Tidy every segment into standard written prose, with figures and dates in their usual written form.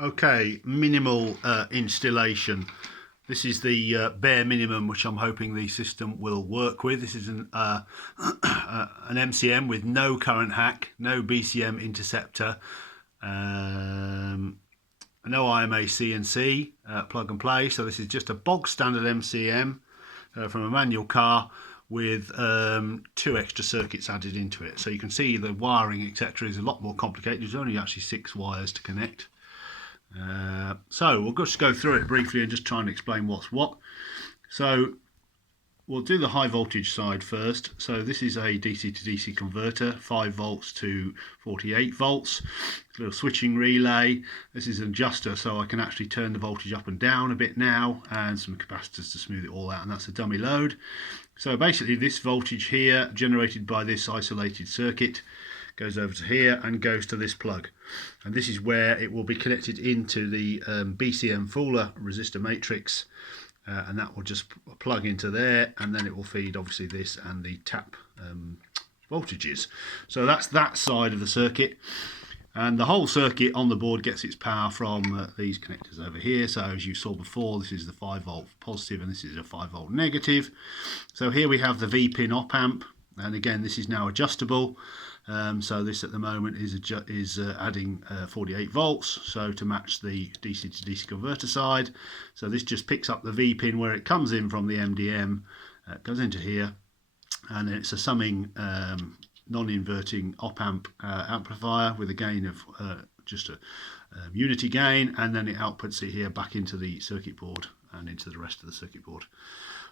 Okay, minimal installation. This is the bare minimum which I'm hoping the system will work with. This is an MCM with no current hack, no BCM interceptor, no imac&c plug and play. So this is just a bog standard MCM from a manual car with 2 extra circuits added into it. So you can see the wiring, etc., is a lot more complicated. There's only actually 6 wires to connect. So we'll just go through it briefly and just try and explain what's what. So we'll do the high voltage side first. So this is a DC to DC converter, 5 volts to 48 volts. A little switching relay. This is an adjuster, so I can actually turn the voltage up and down a bit now, and some capacitors to smooth it all out, and that's a dummy load. So basically this voltage here, generated by this isolated circuit, goes over to here and goes to this plug, and this is where it will be connected into the BCM Fuller resistor matrix, and that will just plug into there, and then it will feed obviously this and the tap voltages. So that's that side of the circuit, and the whole circuit on the board gets its power from these connectors over here. So as you saw before, this is the 5 volt positive and this is a 5 volt negative. So here we have the VPIN opamp, and again this is now adjustable. So this at the moment is adding 48 volts, so to match the DC to DC converter side. So this just picks up the V pin where it comes in from the MDM, goes into here, and it's a summing non-inverting op-amp amplifier with a gain of just a unity gain, and then it outputs it here back into the circuit board and into the rest of the circuit board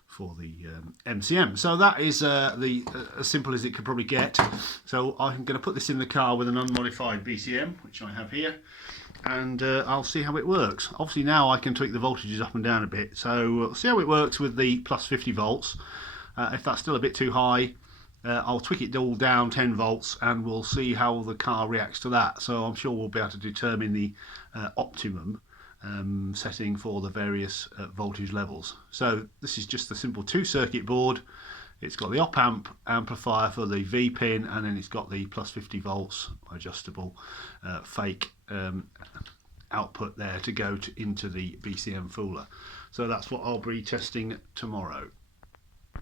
for the MCM. So that is as simple as it could probably get. So I'm going to put this in the car with an unmodified BCM, which I have here, and I'll see how it works. Obviously now I can tweak the voltages up and down a bit, so we'll see how it works with the plus 50 volts. If that's still a bit too high, I'll tweak it all down 10 volts and we'll see how the car reacts to that. So I'm sure we'll be able to determine the optimum setting for the various voltage levels. So this is just a simple 2 circuit board. It's got the op-amp amplifier for the V pin, and then it's got the plus 50 volts adjustable fake output there to go into the BCM Fuller. So that's what I'll be testing tomorrow.